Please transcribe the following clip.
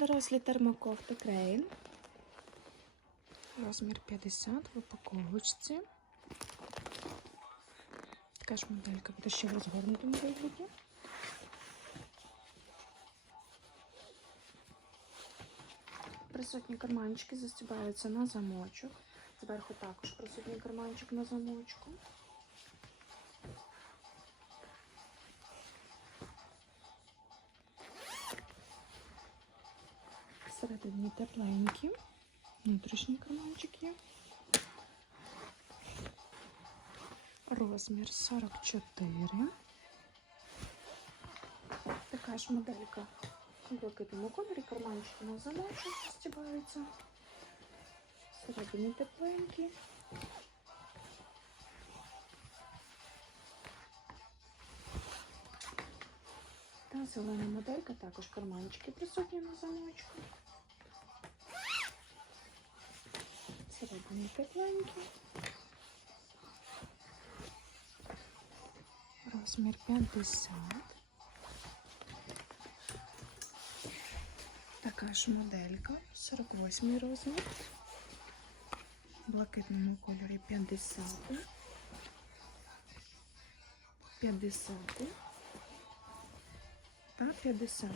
Дорослі термокофти Крейн. Розмір 50 в упаковочці. Така ж моделька буде ще в розгорнутому вигляді. Присутні карманчики застібаються на замочок. Зверху також присутній карманчик на замочку. Всередині тепленькі. Внутрішній карманчик є. Розмір 44. Така ж моделька у блакитному кольорі. Карманчики на замочок стібаються. Всередині тепленькі. Та зелена моделька, також карманчики присутні на замочку. Всередині тепленькі. Розмір 50. Така ж моделька, 48 розмір. Блакитному кольорі 50. 50 та 50.